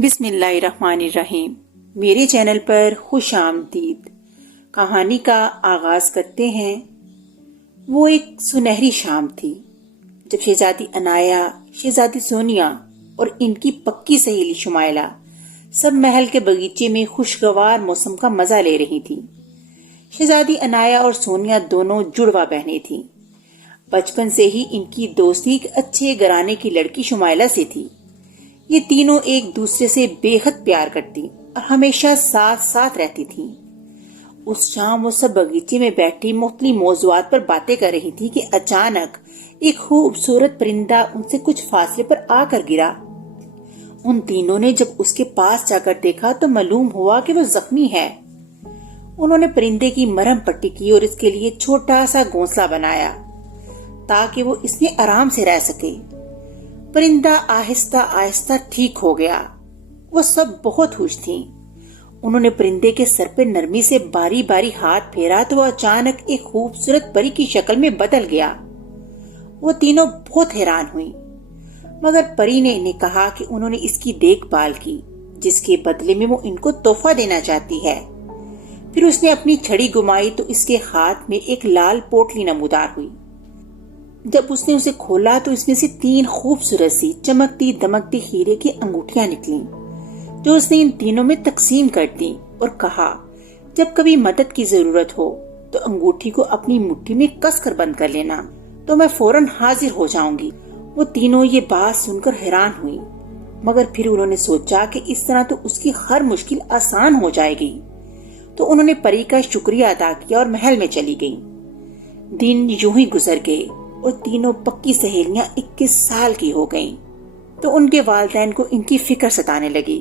بسم اللہ الرحمن الرحیم۔ میرے چینل پر خوش آمدید۔ کہانی کا آغاز کرتے ہیں۔ وہ ایک سنہری شام تھی جب شہزادی عنایا، شہزادی سونیا اور ان کی پکی سہیلی شمائلہ سب محل کے باغیچے میں خوشگوار موسم کا مزہ لے رہی تھی۔ شہزادی عنایا اور سونیا دونوں جڑواں بہنیں تھیں۔ بچپن سے ہی ان کی دوستی ایک اچھے گھرانے کی لڑکی شمائلہ سے تھی۔ یہ تینوں ایک دوسرے سے بے حد پیار کرتی اور ہمیشہ ساتھ ساتھ رہتی تھیں۔ اس شام وہ سب باغیچے میں بیٹھی مختلف موضوعات پر باتیں کر رہی تھی کہ اچانک ایک خوبصورت پرندہ ان سے کچھ فاصلے پر آ کر گرا۔ ان تینوں نے جب اس کے پاس جا کر دیکھا تو معلوم ہوا کہ وہ زخمی ہے۔ انہوں نے پرندے کی مرہم پٹی کی اور اس کے لیے چھوٹا سا گھونسلہ بنایا تاکہ وہ اس میں آرام سے رہ سکے۔ پرندہ آہستہ آہستہ ٹھیک ہو گیا۔ وہ سب بہت خوش تھیں۔ انہوں نے پرندے کے سر پہ نرمی سے باری باری ہاتھ پھیرا تو وہ اچانک ایک خوبصورت پری کی شکل میں بدل گیا۔ وہ تینوں بہت حیران ہوئیں، مگر پری نے انہیں کہا کہ انہوں نے اس کی دیکھ بھال کی، جس کے بدلے میں وہ ان کو تحفہ دینا چاہتی ہے۔ پھر اس نے اپنی چھڑی گھمائی تو اس کے ہاتھ میں ایک لال پوٹلی نمودار ہوئی۔ جب اس نے اسے کھولا تو اس میں سے 3 خوبصورت سی چمکتی دمکتی ہیرے کی انگوٹھیاں نکلیں، جو اس نے ان تینوں میں تقسیم کر دیں اور کہا، جب کبھی مدد کی ضرورت ہو تو انگوٹھی کو اپنی مٹھی میں کس کر بند کر لینا تو میں فوراً حاضر ہو جاؤں گی۔ وہ تینوں یہ بات سن کر حیران ہوئی، مگر پھر انہوں نے سوچا کہ اس طرح تو اس کی ہر مشکل آسان ہو جائے گی، تو انہوں نے پری کا شکریہ ادا کیا اور محل میں چلی گئیں۔ دن یوں ہی گزر گئے اور تینوں پکی سہیلیاں 21 سال کی ہو گئیں تو ان کے والدین کو ان کی فکر ستانے لگی۔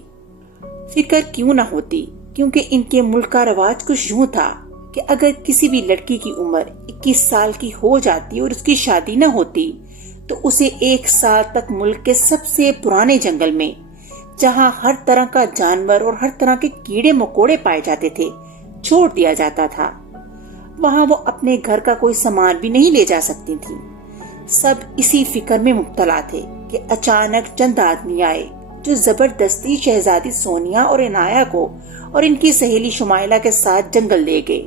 فکر کیوں نہ ہوتی، کیونکہ ان کے ملک کا رواج کچھ یوں تھا کہ اگر کسی بھی لڑکی کی عمر 21 سال کی ہو جاتی اور اس کی شادی نہ ہوتی تو اسے 1 سال تک ملک کے سب سے پرانے جنگل میں، جہاں ہر طرح کا جانور اور ہر طرح کے کیڑے مکوڑے پائے جاتے تھے، چھوڑ دیا جاتا تھا۔ وہاں وہ اپنے گھر کا کوئی سامان بھی نہیں لے جا سکتی تھی۔ سب اسی فکر میں مبتلا تھے کہ اچانک چند آدمی آئے جو زبردستی شہزادی سونیا اور عنایا کو اور ان کی سہیلی شمائلہ کے ساتھ جنگل لے گئے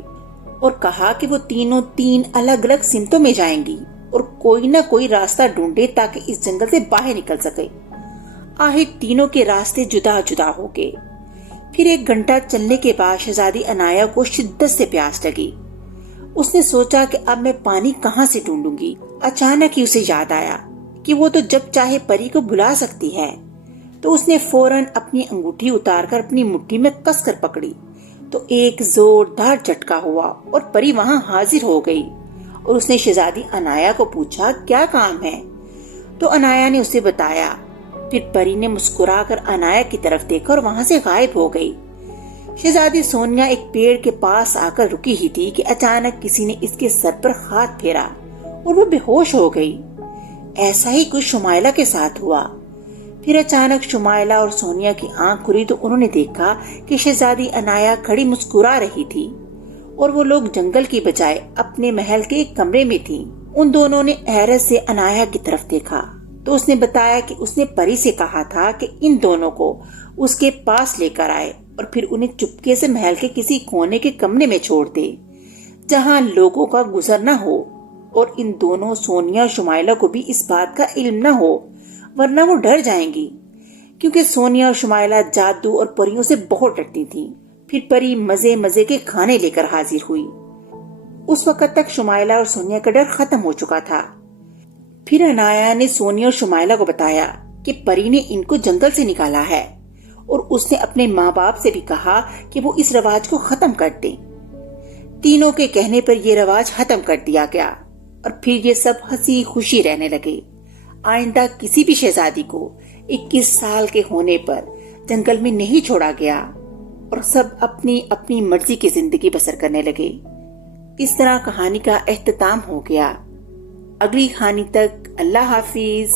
اور کہا کہ وہ تینوں 3 الگ الگ سمتوں میں جائیں گی اور کوئی نہ کوئی راستہ ڈھونڈے تاکہ اس جنگل سے باہر نکل سکے۔ آخر تینوں کے راستے جدا جدا ہو گئے۔ پھر 1 گھنٹہ چلنے کے بعد شہزادی عنایا کو شدت سے پیاس لگی۔ اس نے سوچا کہ اب میں پانی کہاں سے ڈھونڈوں گی۔ اچانک ہی اسے یاد آیا کہ وہ تو جب چاہے پری کو بلا سکتی ہے، تو اس نے فوراً اپنی انگوٹھی اتار کر اپنی مٹھی میں کس کر پکڑی تو ایک زوردار جھٹکا ہوا اور پری وہاں حاضر ہو گئی۔ اور اس نے شہزادی عنایا کو پوچھا، کیا کام ہے؟ تو عنایا نے اسے بتایا۔ پھر پری نے مسکرا کر عنایا کی طرف دیکھا اور وہاں سے غائب ہو گئی۔ شہزادی سونیا ایک پیڑ کے پاس آ کر رکی ہی تھی کہ اچانک کسی نے اس کے سر پر ہاتھ پھیرا اور وہ بے ہوش ہو گئی۔ ایسا ہی کچھ شمائلہ کے ساتھ ہوا۔ پھر اچانک شمائلہ اور سونیا کی آنکھ کھلی تو انہوں نے دیکھا کہ شہزادی عنایا کھڑی مسکرا رہی تھی اور وہ لوگ جنگل کی بجائے اپنے محل کے ایک کمرے میں تھیں۔ ان دونوں نے حیرت سے عنایا کی طرف دیکھا تو اس نے بتایا کہ اس نے پری سے کہا تھا کہ ان دونوں کو اس کے پاس لے کر آئے اور پھر انہیں چپکے سے محل کے کسی کونے کے کمرے میں چھوڑ دے جہاں لوگوں کا گزر نہ ہو، اور ان دونوں سونیا اور شمائلہ کو بھی اس بات کا علم نہ ہو، ورنہ وہ ڈر جائیں گی، کیونکہ سونیا اور شمائلہ جادو اور پریوں سے بہت ڈرتی تھیں۔ پھر پری مزے مزے کے کھانے لے کر حاضر ہوئی۔ اس وقت تک شمائلہ اور سونیا کا ڈر ختم ہو چکا تھا۔ پھر عنایا نے سونیا اور شمائلہ کو بتایا کہ پری نے ان کو جنگل سے نکالا ہے اور اس نے اپنے ماں باپ سے بھی کہا کہ وہ اس رواج کو ختم کر دیں۔ تینوں کے کہنے پر یہ رواج ختم کر دیا گیا اور پھر یہ سب ہنسی خوشی رہنے لگے۔ آئندہ کسی بھی شہزادی کو 21 سال کے ہونے پر جنگل میں نہیں چھوڑا گیا اور سب اپنی اپنی مرضی کی زندگی بسر کرنے لگے۔ اس طرح کہانی کا اختتام ہو گیا۔ اگلی کہانی تک اللہ حافظ۔